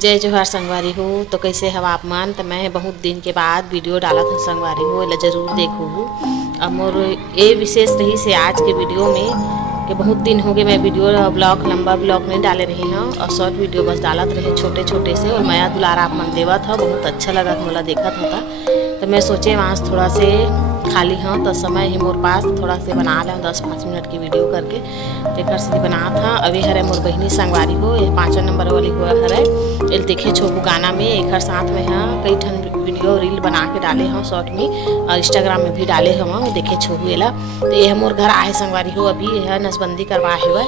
जय जोहार संगवारी हो। तो कैसे हवा आप मन। तो मैं बहुत दिन के बाद वीडियो डाला था संगवारी हो, एला जरूर देखो। अब मोर ये विशेष रही से आज के वीडियो में कि बहुत दिन हो गए मैं वीडियो ब्लॉग लंबा ब्लॉग नहीं डाले रही हूँ और शॉर्ट वीडियो बस डालत रहे छोटे छोटे से। और माया दुलार आप मन देवा था, बहुत अच्छा लगा था, मोला देखा था। तो मैं सोचे वहाँ से थोड़ा से खाली हाँ तो समय ही मोर पास थोड़ा से बना लें 10-5 मिनट की वीडियो करके तेकर से बना था। अभी हरे मोर बहनी संगवारी हो, ये 5 नंबर वाली हुआ हरे एल देखे छोबू गाना में एक हर साथ में हाँ कई ठन वीडियो रील बना के डाले हाँ शॉर्ट में और इंस्टाग्राम में भी डाले हम देखे छोबू एला। तो यह मोर घर आए संगवारी हो, अभी यह नसबंदी करवाए हुआ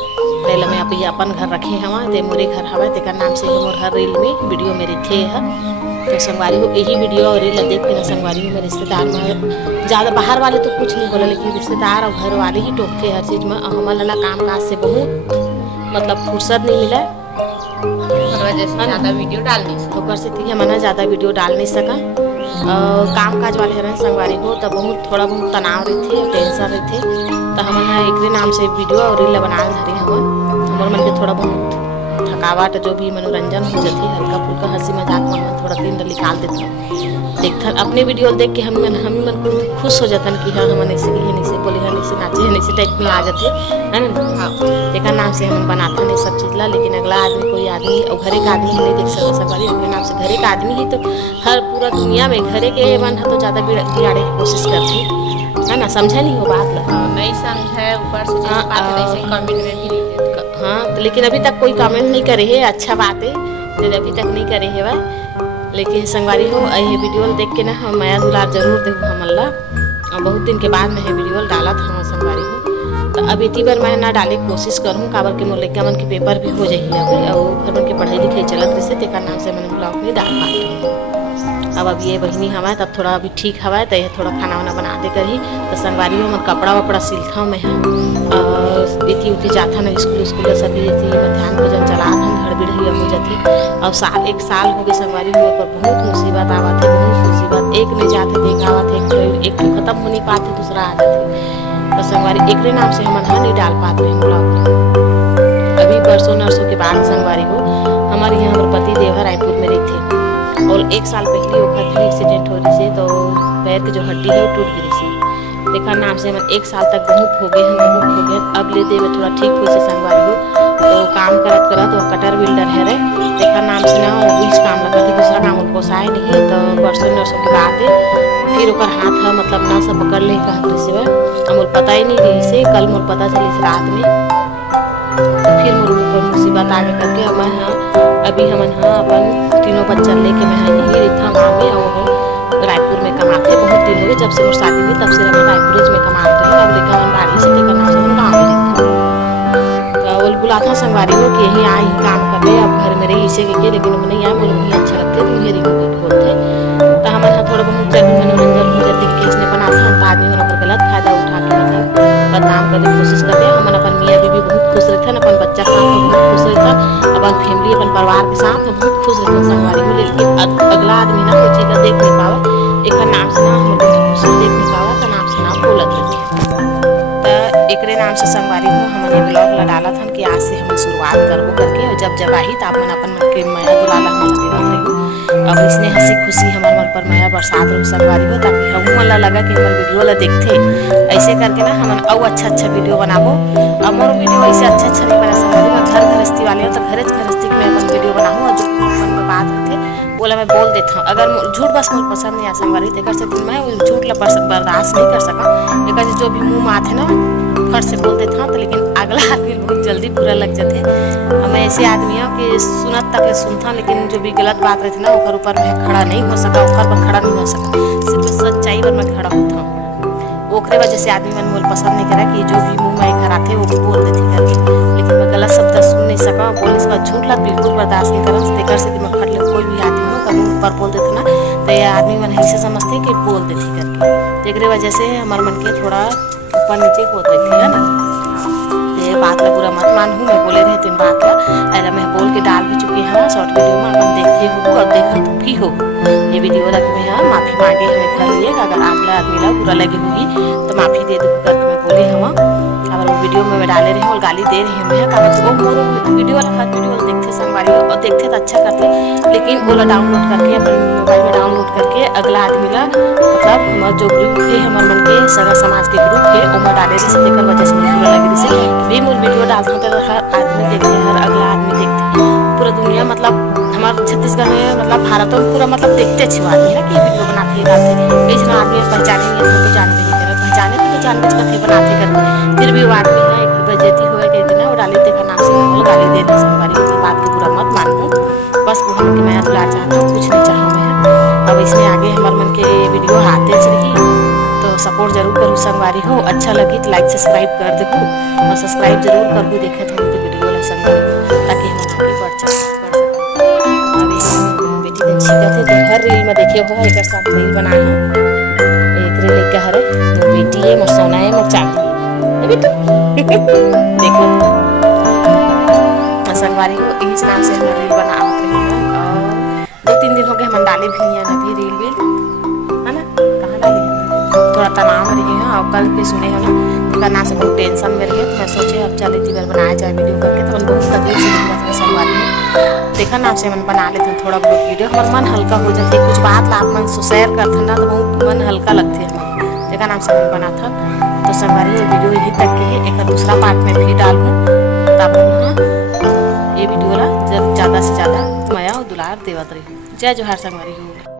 पहले मैं अभी अपन घर रखे हवा ते मोरे घर हवा तेकर नाम से मोर हर रील में वीडियो मेरे थे है। तो संगवारी हो यही वीडियो और रील देख के ना संगवारी हो मेरे रिश्तेदार में ज़्यादा बाहर वाले तो कुछ नहीं बोला, लेकिन रिश्तेदार और घर वाले ही टोकते हर चीज़ में। हमारे ला काम काज से बहुत मतलब फुर्सत नहीं मिला, वजह से ज़्यादा वीडियो डाल नहीं तो कर सकती है मना ज़्यादा वीडियो डाल नहीं सका। काम काज वाले हर संगवारी हो तो बहुत थोड़ा बहुत तनाव रहते टेंशन रहते। तो हमारा एक नाम से वीडियो और रील बना धरे हमारे मन के थोड़ा बहुत थकावट जो भी मनोरंजन हो जाती है हल्का फुल्का हंसी मजाक में थोड़ा दिन निकाल देता देखता अपने वीडियो देख के हम मन को खुश हो जाता कि हाँ हम ऐसे की है नहीं से बोले हैं नहीं से नाचे हैं नहीं से टाइप में आ जाते है ना। हाँ एक नाम से हम बनाते नहीं सब चीज़ ला, लेकिन अगला आदमी कोई आदमी और घरे का आदमी नहीं देख सकता संगवारी अपने नाम से घरे का आदमी ही तो हर पूरा दुनिया में घरे के मन है तो ज़्यादा बिगाड़े की कोशिश करती है ना। समझा नहीं हो बात ला नहीं समझा ऊपर से कमेंट हाँ तो लेकिन अभी तक कोई कमेंट नहीं करे है, अच्छा बात है तो अभी तक नहीं करे है वह। लेकिन संगवारी हो ये वीडियो देख के ना हम माया दुलार जरूर देखो हमला बहुत दिन के बाद मैं वीडियो डाला था संगवारी हो। तो अब इतनी बार मैं ना डाले कोशिश करूँ काबर के मोर लड़का मन के पेपर भी हो जाइए अभी और फिर उनके पढ़ाई लिखाई चलत रही तेकर नाम से मैंने ब्लॉग नहीं डाल पाती। अब ये बहनी हवा तब थोड़ा अभी ठीक हवा तो यह थोड़ा खाना वाना बना दे कर ही तो संगवारी हो मैं कपड़ा वपड़ा सिलता हूँ मैं इतनी उती जाता ना स्कूल सभी मध्याह्न भोजन चला था हड़बड़ ही हो जाती। अब एक साल हो गए संगवारी हुए पर बहुत मुसीबत आवा थे, बहुत मुसीबत एक में जाते देख आवा थे एक खत्म हो नहीं पाते दूसरा आ जाते। तो संगवारी एक नाम से हम नहीं डाल पाते हैं ब्लॉग। अभी बरसों नरसों के बाद संगवारी हो हमारे यहाँ हमारे पति देव रायपुर में रही थे और एक साल पहले वो भी एक्सीडेंट हो रही से तो पैर की जो हड्डी है वो टूट गई से देखा नाम से हम एक साल तक बहुत हो गए अब ले दे में थोड़ा ठीक हो से संगवारी हो। तो काम करत वो कटर बिल्डर है रे देखा नाम से ना कुछ काम लगा थी दूसरा काम उनको साए नहीं। तो परसों नरसों के बाद फिर ओकर हाथ है मतलब ना सब पकड़ ले कहते से हम पता ही नहीं रही से कल मोर पता चली से रात में। तो फिर मोर ऊपर मुसीबत आगे करके हम अभी हम अपन तीनों बच्चा लेके मैं यही रहता गाँव में और रायपुर में कमाते बहुत दिन हो गए जब से मोर शादी हुई तब से हम रायपुर में कमाते हैं। अब लेकर हम बाड़ी से लेकर नाम से हम गाँव में रहते तो वो बुलाता संगवारी हो कि यहीं आए काम कर रहे अब घर में रही इसे के लेकिन हम नहीं आए बोले मुझे अच्छा लगते तुम मेरी बोलते। तो हमारे यहाँ थोड़ा बहुत जब मनोरंजन हो जाते कि किसने बना था तो आदमी पर गलत फायदा उठा के मतलब बदनाम करने की कोशिश करते हैं। हम अपन मियाँ बीबी बहुत खुश रहते हैं अपन बच्चा के साथ बहुत खुश रहता अपन फैमिली अपन परिवार के साथ बहुत खुश रहते हैं संगवारी हो। लेकिन अगला आदमी ना कोई चीज़ देख नहीं पावा एक नाम से ना हम खुशी देख नहीं पावा तो नाम से ना बोलत रहती एक नाम से संगवारी हो हमने ब्लॉग ला डाला था कि आज से हम शुरुआत करबो करके और जब आई तो अपन अपन मन के माया दुलाला हम देवत रही। अब इसने हंसी खुशी हमारे मन पर माया बरसात रहो संगवारी हो ताकि हम मन लगा कि हमारे वीडियो ला देखते ऐसे करके ना हम और अच्छा वीडियो बनाबो। अब मोर वीडियो ऐसे अच्छा नहीं बना संगवारी मैं घर गृहस्थी वाले हो तो घरे गृहस्थी में अपन वीडियो बनाऊँ और जो मन में बात होते बोला मैं बोल देता हूँ। अगर झूठ बस मुझे पसंद नहीं आ संगवारी तेकर से मैं झूठ ला बर्दाश्त नहीं कर सका एक जो भी मुँह में आते ना फट से बोल देता हूँ। तो लेकिन अगला आदमी बहुत जल्दी बुरा लग जाते हम ऐसे आदमी हो कि सुनत तक सुनता लेकिन जो भी गलत बात रहती ना ऊपर मैं खड़ा नहीं हो सका पर खड़ा नहीं हो सका सिर्फ सच्चाई पर मैं खड़ा होता हूँ। ओकरे वजह से आदमी मन मोल पसंद नहीं करा कि जो भी मुँह में खड़ा थे वो बोल देते करके लेकिन मैं गलत शब्द सुन नहीं सका बोले इसका झूठ ला बिल्कुल बर्दाश्त नहीं करा तेकर से दिमाग फट ले कोई भी आदमी हो कभी ऊपर बोल देते ना तो ये आदमी मन ऐसे समझते कि बोल देती करके एक वजह से हमारे मन के थोड़ा ऊपर नीचे होत रहती है ना। ये बात ला बुरा मत मानूँ मैं बोले रहे तीन बात ला अरे मैं बोल के डाल भी चुकी हूँ शॉर्ट वीडियो में अपन देखते हो और देखा भी हो ये वीडियो लगे में हाँ माफ़ी मांगे हमें कर लिए अगर अगला आदमी ला बुरा लगी हुई तो माफ़ी दे दो करके मैं बोली हम। अगर वो वीडियो में में डाले रहे और गाली दे रहे हैं का वो मोर वीडियो वाला हर वीडियो देखते संगवारी और देखते तो अच्छा करते, लेकिन वो डाउनलोड करके अपने मोबाइल में डाउनलोड करके अगला आदमी ला मतलब हमारे जो ग्रुप है हमारे मन के सगा समाज के ग्रुप है उमर डाले रही से देकर वजह से वीडियो लगे रही से भी मोर वीडियो डालते हैं तो हर आदमी देखते हर अगला आदमी देखते पूरा दुनिया मतलब हमारे छत्तीसगढ़ में मतलब भारत में पूरा मतलब देखते अच्छी बात है ना कि वीडियो बनाते डालते कई जन आदमी पहचानेंगे तो जानते ही करे पहचाने तो जानते करते बनाते करते फिर भी वो आदमी है एक बेइज्जती हुए कहते ना वो डाली देखा नाम से बोल गाली दे रहे संगवारी की बात को पूरा मत मानूं बस वो हम कि मैं दुलार चाहता हूँ कुछ नहीं चाहूँ मैं। अब इसमें आगे हमारे मन के वीडियो आते रही तो सपोर्ट जरूर करूँ संगवारी हो, अच्छा लगी तो लाइक सब्सक्राइब कर देखो और सब्सक्राइब जरूर करूँ देखे तो वीडियो ला संगवारी हो ताकि हम आगे बढ़ सकें। अब बेटी दिन सीखा थे तो हर रील में देखे हो एक साथ रील बना है एक रील एक हरे मोर बेटी है मोर सोना है मोर चांदी है बेटा देखो संगवारी को इस नाम से हम रील बनावत रही है और 2-3 दिन हो गए हम डाले भी नहीं है अभी रील भी है ना कहाँ डाले थोड़ा तनाव में रही है और कल भी सुने हो ना तो नाम से बहुत टेंशन में रही है तो मैं सोचे अब चल इतनी बार बनाया जाए वीडियो करके तो बहुत तकलीफ से मिला संगवारी में देखा नाम से मन बना लेते थोड़ा बहुत वीडियो हमारा मन हल्का हो जाती है कुछ बात ला मन शेयर करते ना तो बहुत मन हल्का लगती है हमारा देखा नाम से मन बना था तो संगवारी ये वीडियो यही तक के है एक दूसरा पार्ट में भी डालूँ तब ये वीडियो ला ज़्यादा से ज़्यादा माया और दुलार देवत रही। जय जोहार संगवारी हो।